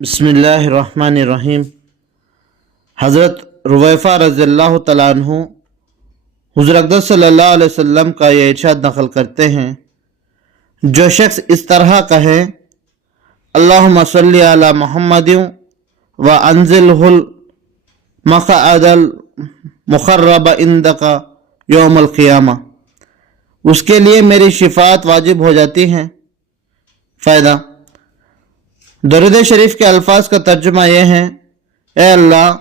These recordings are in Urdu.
بسم اللہ الرحمن الرحیم۔ حضرت رویفہ رضی اللہ تعالیٰ عنہ حضور اقدس صلی اللہ علیہ وسلم کا یہ ارشاد نقل کرتے ہیں، جو شخص اس طرح کہے اللہم صلی علی محمد وانزلہ المقعد المقرب عندک یوم القیامہ، اس کے لیے میری شفاعت واجب ہو جاتی ہیں۔ فائدہ: درود شریف کے الفاظ کا ترجمہ یہ ہے: اے اللہ،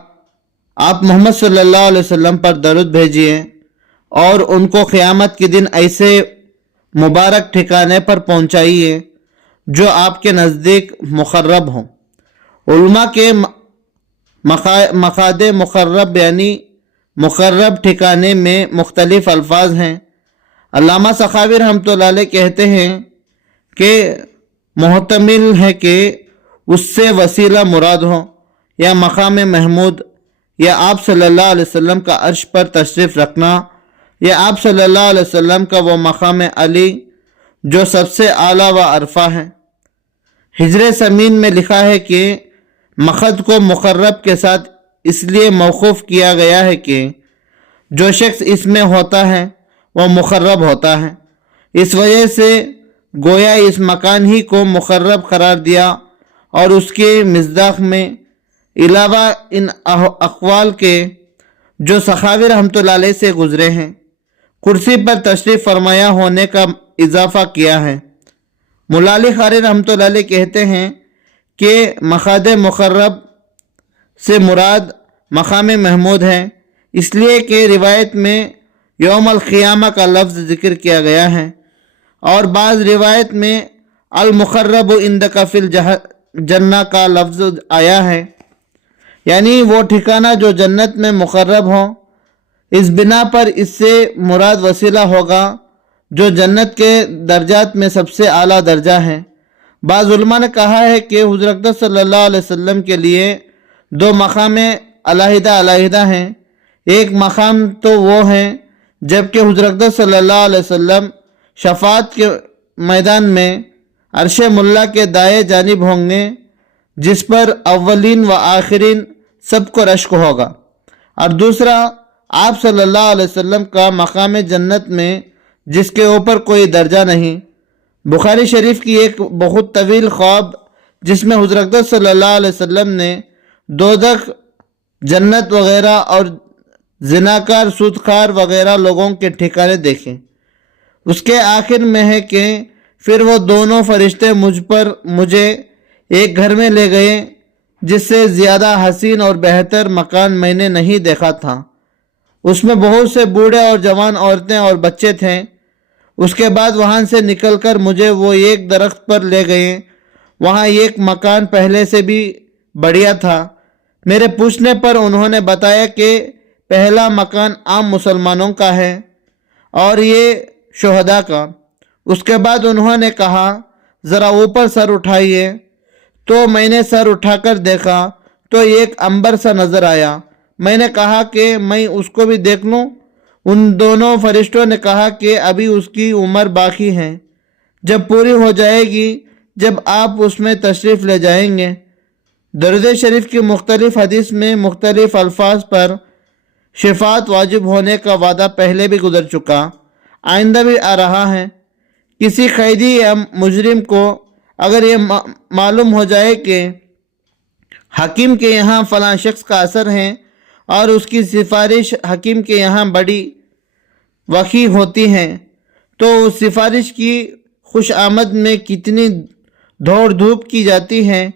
آپ محمد صلی اللہ علیہ وسلم پر درود بھیجیے اور ان کو قیامت کے دن ایسے مبارک ٹھکانے پر پہنچائیے جو آپ کے نزدیک مقرب ہوں۔ علماء کے مقعد مقرب یعنی مقرب ٹھکانے میں مختلف الفاظ ہیں۔ علامہ سخاوی رحمۃ اللہ علیہ کہتے ہیں کہ محتمل ہے کہ اس سے وسیلہ مراد ہو، یا مقام محمود، یا آپ صلی اللہ علیہ وسلم کا عرش پر تشریف رکھنا، یا آپ صلی اللہ علیہ وسلم کا وہ مقام علی جو سب سے اعلیٰ و عرفہ ہے۔ ہجر سمین میں لکھا ہے کہ مقعد کو مقرب کے ساتھ اس لیے موقوف کیا گیا ہے کہ جو شخص اس میں ہوتا ہے وہ مقرب ہوتا ہے، اس وجہ سے گویا اس مکان ہی کو مقرب قرار دیا، اور اس کے مصداق میں علاوہ ان اقوال کے جو سخاوی رحمۃ اللہ علیہ سے گزرے ہیں، کرسی پر تشریف فرمایا ہونے کا اضافہ کیا ہے۔ مولا علی قاری رحمۃ اللہ علیہ کہتے ہیں کہ مقعد مقرب سے مراد مقام محمود ہے، اس لیے کہ روایت میں یوم القیامہ کا لفظ ذکر کیا گیا ہے، اور بعض روایت میں المقرب عندک فی الجنہ کا لفظ آیا ہے، یعنی وہ ٹھکانہ جو جنت میں مقرب ہو۔ اس بنا پر اس سے مراد وسیلہ ہوگا جو جنت کے درجات میں سب سے اعلیٰ درجہ ہے۔ بعض علماء نے کہا ہے کہ حضور اقدس صلی اللہ علیہ وسلم کے لیے دو مقام علیحدہ علیحدہ ہیں۔ ایک مقام تو وہ ہیں جبکہ حضور اقدس صلی اللہ علیہ وسلم شفاعت کے میدان میں عرش ملا کے دائیں جانب ہوں گے، جس پر اولین و آخرین سب کو رشک ہوگا، اور دوسرا آپ صلی اللہ علیہ وسلم کا مقام جنت میں جس کے اوپر کوئی درجہ نہیں۔ بخاری شریف کی ایک بہت طویل خواب جس میں حضور اقدس صلی اللہ علیہ وسلم نے دوزخ، جنت وغیرہ اور زناکار، سودخوار وغیرہ لوگوں کے ٹھکانے دیکھے۔ اس کے آخر میں ہے کہ پھر وہ دونوں فرشتے مجھے ایک گھر میں لے گئے جس سے زیادہ حسین اور بہتر مکان میں نے نہیں دیکھا تھا۔ اس میں بہت سے بوڑھے اور جوان عورتیں اور بچے تھے۔ اس کے بعد وہاں سے نکل کر مجھے وہ ایک درخت پر لے گئے، وہاں ایک مکان پہلے سے بھی بڑھیا تھا۔ میرے پوچھنے پر انہوں نے بتایا کہ پہلا مکان عام مسلمانوں کا ہے اور یہ شہداء کا۔ اس کے بعد انہوں نے کہا ذرا اوپر سر اٹھائیے، تو میں نے سر اٹھا کر دیکھا تو ایک عنبر سا نظر آیا۔ میں نے کہا کہ میں اس کو بھی دیکھ لوں؟ ان دونوں فرشتوں نے کہا کہ ابھی اس کی عمر باقی ہے، جب پوری ہو جائے گی جب آپ اس میں تشریف لے جائیں گے۔ درود شریف کی مختلف حدیث میں مختلف الفاظ پر شفاعت واجب ہونے کا وعدہ پہلے بھی گزر چکا، آئندہ بھی آ رہا ہے۔ کسی قیدی یا مجرم کو اگر یہ معلوم ہو جائے کہ حکیم کے یہاں فلاں شخص کا اثر ہے اور اس کی سفارش حکیم کے یہاں بڑی وقوع ہوتی ہے، تو اس سفارش کی خوش آمد میں کتنی دوڑ دھوپ کی جاتی ہے۔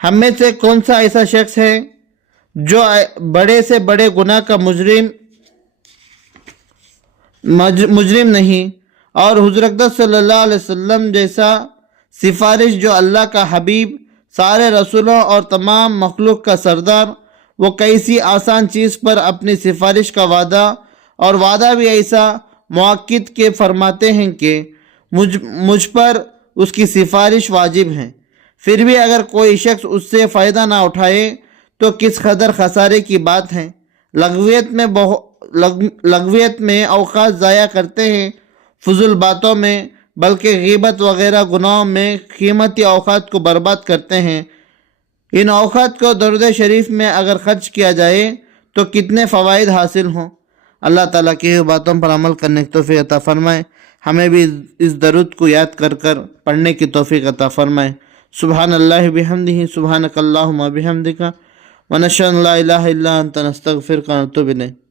ہم میں سے کون سا ایسا شخص ہے جو بڑے سے بڑے گناہ کا مجرم نہیں، اور حضور اقدس صلی اللہ علیہ وسلم جیسا سفارش جو اللہ کا حبیب، سارے رسولوں اور تمام مخلوق کا سردار، وہ کیسی آسان چیز پر اپنی سفارش کا وعدہ، اور وعدہ بھی ایسا مؤکد کے فرماتے ہیں کہ مجھ پر اس کی سفارش واجب ہے۔ پھر بھی اگر کوئی شخص اس سے فائدہ نہ اٹھائے تو کس قدر خسارے کی بات ہے۔ لغویت میں اوقات ضائع کرتے ہیں، فضول باتوں میں، بلکہ غیبت وغیرہ گناہوں میں قیمتی اوقات کو برباد کرتے ہیں۔ ان اوقات کو درود شریف میں اگر خرچ کیا جائے تو کتنے فوائد حاصل ہوں۔ اللہ تعالیٰ کی باتوں پر عمل کرنے کی توفیق عطا فرمائے، ہمیں بھی اس درود کو یاد کر کر پڑھنے کی توفیق عطا فرمائے۔ سبحان اللہ بحمدہ، سبحانک اللہم بحمدک، ونشہد ان لا الہ الا انت، نستغفرک ونتوب الیک۔